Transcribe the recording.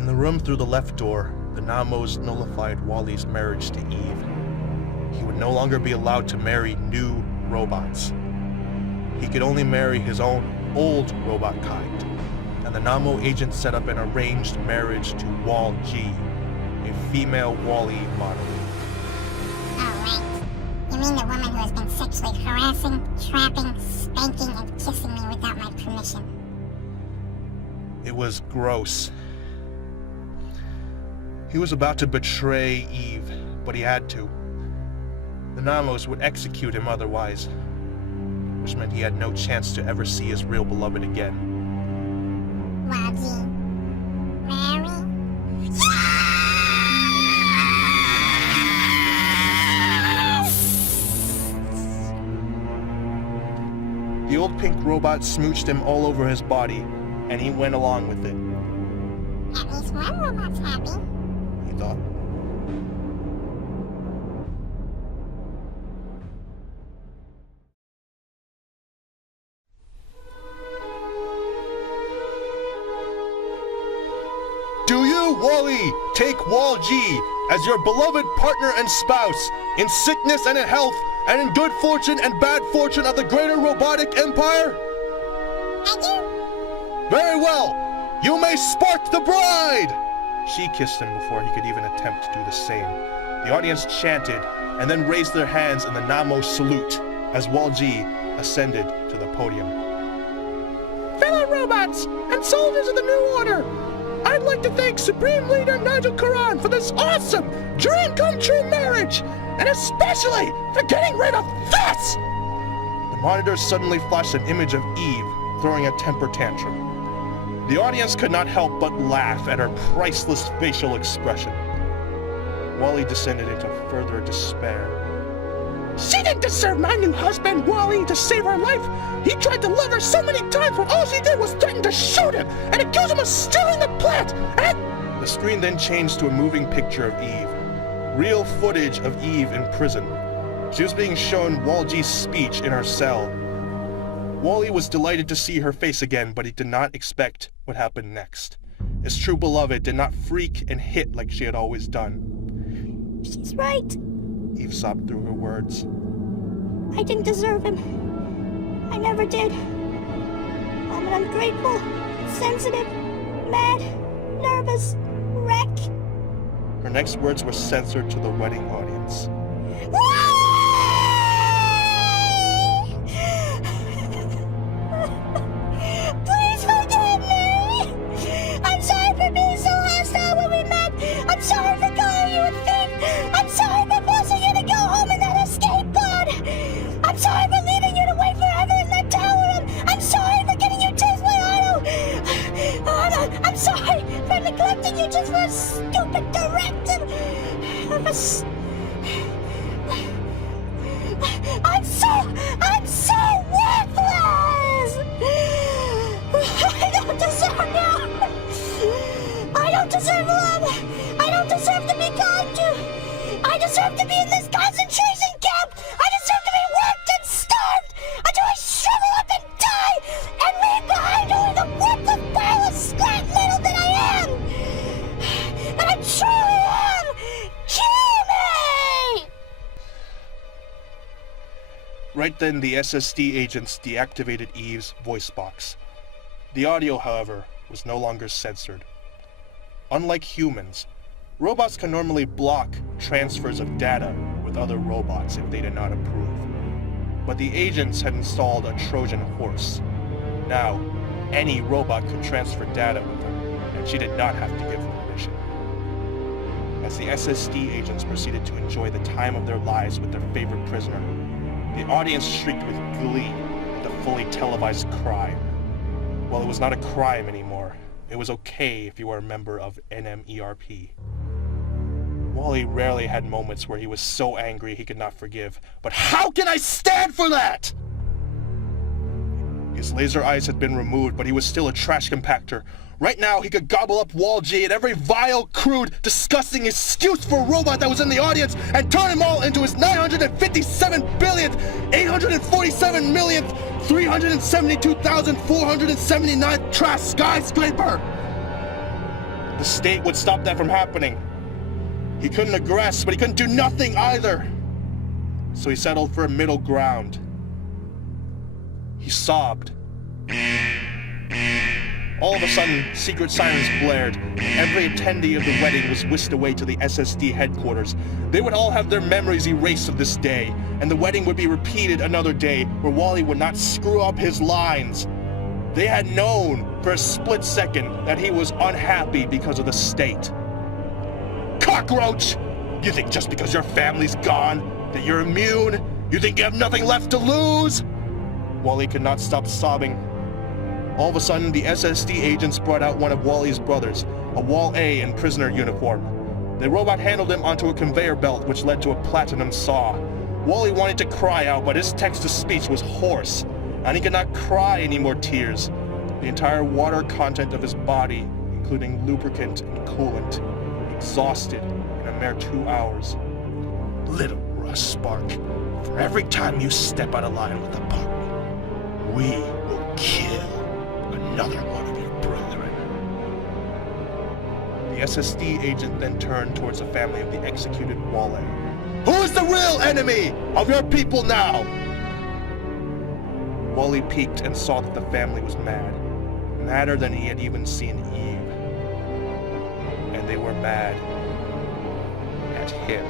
In the room through the left door, the Namos nullified Wally's marriage to Eve. He would no longer be allowed to marry new robots. He could only marry his own old robot kind, and the Namo agent set up an arranged marriage to Wall G, a female Wally model. Oh, right. You mean the woman who has been sexually harassing, trapping, spanking, and kissing me without my permission? It was gross. He was about to betray Eve, but he had to. The Namos would execute him otherwise, which meant he had no chance to ever see his real beloved again. Waggy. Mary? The old pink robot smooched him all over his body, and he went along with it. At least one robot's happy. He thought. Do you, Wally, take Wall G as your beloved partner and spouse in sickness and in health and in good fortune and bad fortune of the greater robotic empire? I do. Very well. You may spark the bride! She kissed him before he could even attempt to do the same. The audience chanted and then raised their hands in the Namo salute as Wall G ascended to the podium. Fellow robots and soldiers of the New Order, I'd like to thank Supreme Leader Nigel Karan for this awesome dream-come-true marriage, and especially for getting rid of this! The monitor suddenly flashed an image of Eve throwing a temper tantrum. The audience could not help but laugh at her priceless facial expression. Wally descended into further despair. She didn't deserve my new husband, Wally, to save her life. He tried to love her so many times when all she did was threaten to shoot him and accuse him of stealing the plant. The screen then changed to a moving picture of Eve. Real footage of Eve in prison. She was being shown Wall G's speech in her cell. Wally was delighted to see her face again, but he did not expect what happened next. His true beloved did not freak and hit like she had always done. She's right. Eve sobbed through her words. I didn't deserve him. I never did. I'm an ungrateful, sensitive, mad, nervous wreck. Her next words were censored to the wedding audience. Please forgive me! I'm sorry for being so hostile when we met. I'm sorry for calling you a thief. I'm sorry for forcing you to go home in that escape pod. I'm sorry for leaving you to wait forever in that tower room. I'm sorry for getting you chased by Otto. I'm sorry for neglecting you just for a stupid directive. I'm so worthless! I don't deserve you! I don't deserve love! I don't deserve to be kind to! I deserve to be in this concentration camp! I deserve to be worked and starved until I shrivel up and die and leave behind only the worthless pile of scrap metal that I am! And I truly am! Kill me! Right then, the SSD agents deactivated Eve's voice box. The audio, however, was no longer censored. Unlike humans, robots can normally block transfers of data with other robots if they did not approve. But the agents had installed a Trojan horse. Now, any robot could transfer data with her, and she did not have to give permission. As the SSD agents proceeded to enjoy the time of their lives with their favorite prisoner, the audience shrieked with glee at the fully televised crime. Well, it was not a crime anymore. It was okay if you were a member of NMERP. Wally rarely had moments where he was so angry he could not forgive. But how can I stand for that? His laser eyes had been removed, but he was still a trash compactor. Right now, he could gobble up Wall G and every vile, crude, disgusting excuse for a robot that was in the audience and turn them all into his 957 billionth, 847 millionth, 372,479th trash skyscraper! The state would stop that from happening. He couldn't aggress, but he couldn't do nothing either. So he settled for a middle ground. He sobbed. All of a sudden, secret sirens blared, and every attendee of the wedding was whisked away to the SSD headquarters. They would all have their memories erased of this day, and the wedding would be repeated another day where Wally would not screw up his lines. They had known for a split second that he was unhappy because of the state. Cockroach! You think just because your family's gone, that you're immune? You think you have nothing left to lose? Wally could not stop sobbing. All of a sudden, the SSD agents brought out one of Wally's brothers, a Wall A in prisoner uniform. The robot handled him onto a conveyor belt which led to a platinum saw. Wally wanted to cry out, but his text-to-speech was hoarse, and he could not cry any more tears. The entire water content of his body, including lubricant and coolant, exhausted in a mere 2 hours. Little Russ Spark, for every time you step out of line with the party, we will kill another one of your brethren. The SSD agent then turned towards the family of the executed Wale. Who is the real enemy of your people now? Wally peeked and saw that the family was mad. Madder than he had even seen Eve. And they were mad at him.